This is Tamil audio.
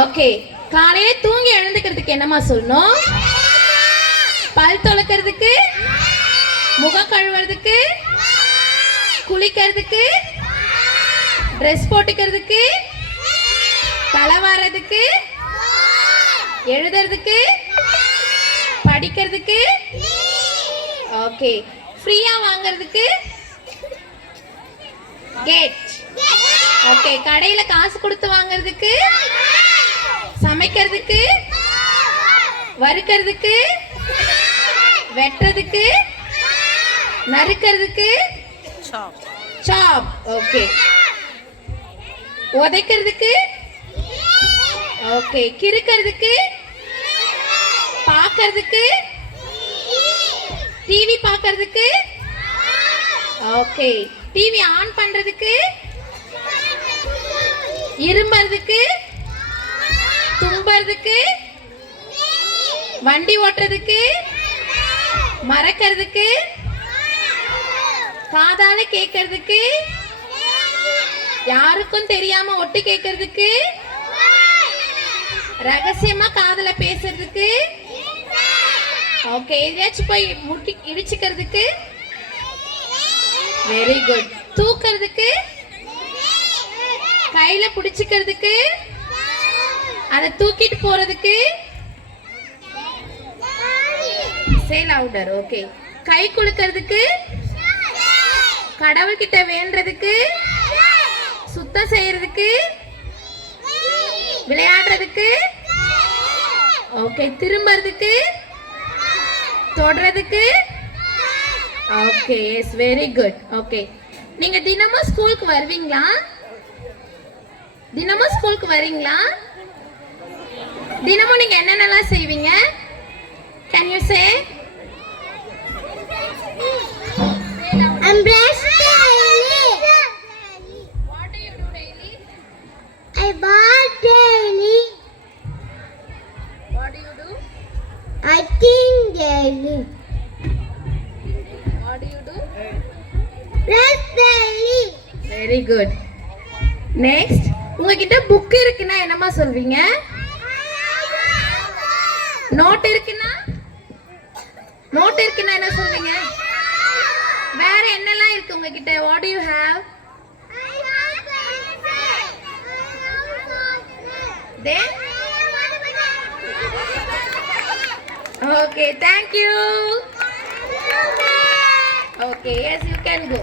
ஓகே. காலையில தூங்கி எழுந்துக்கிறதுக்கு என்னமா சொல்லணும்? பல் துலக்கிறதுக்கு, முகம் கழுவுறதுக்கு, குளிக்கிறதுக்கு, ட்ரெஸ் போட்டுக்கிறதுக்கு, தலை வாரதுக்கு, எழுதுறதுக்கு, படிக்கிறதுக்கு, ஓகே. ஃப்ரீயா வாங்குறதுக்கு கேட், ஓகே. கடையில காசு கொடுத்து வாங்குறதுக்கு, சமைக்கிறதுக்கு, வறுக்கிறதுக்கு, வெட்டுறதுக்கு, நறுக்கிறதுக்கு சாப், ஓகே. உதைக்கிறதுக்கு, ஓகே. கிறுக்கிறதுக்கு, பார்க்கிறதுக்கு, டிவி பார்க்கிறதுக்கு, ஓகே. டிவி ஆன் பண்றதுக்கு, இரும்பறதுக்கு, தும்பறதுக்கு, வண்டி ஓட்டுறதுக்கு, மறக்கிறதுக்கு, காதால கேட்கறதுக்கு, யாருக்கும் தெரியாம ஒட்டு கேட்கறதுக்கு, ரகசியமா காதல பேசுறதுக்கு, ஓகே. எதையாச்சும் போய் முட்டி இடிச்சுக்கிறதுக்கு, வெரி குட். தூக்கிறதுக்கு, கையில பிடிச்சுக்கிறதுக்கு, அதை தூக்கிட்டு போறதுக்கு, சே லவுடர், ஓகே. கை குலுக்கிறதுக்கு, கடவுள்கிட்ட வேண்டறதுக்கு, சுத்தம் செய்யறதுக்கு, விளையாடுறதுக்கு, ஓகே. திரும்பறதுக்கு, தொடறதுக்கு, okay. Yes, very good. Okay. நீங்க தினமும் ஸ்கூலுக்கு வருவீங்களா? தினமும் ஸ்கூலுக்கு வரீங்களா? தினமும் நீங்க என்னென்னலாம் செய்வீங்க? Can you say? I'm blessed daily. What do you do daily? I bath daily. What do you do? I think daily. What do you do? Rest daily. Very good. Next, உங்ககிட்ட புக் இருக்குன்னா என்னமா சொல்வீங்க? நோட் இருக்குன்னா? நோட் இருக்குன்னா என்ன சொல்வீங்க? வேற என்னெல்லாம் இருக்கு உங்ககிட்ட? What do you have? Then? Okay, thank you. Okay, yes, you can go.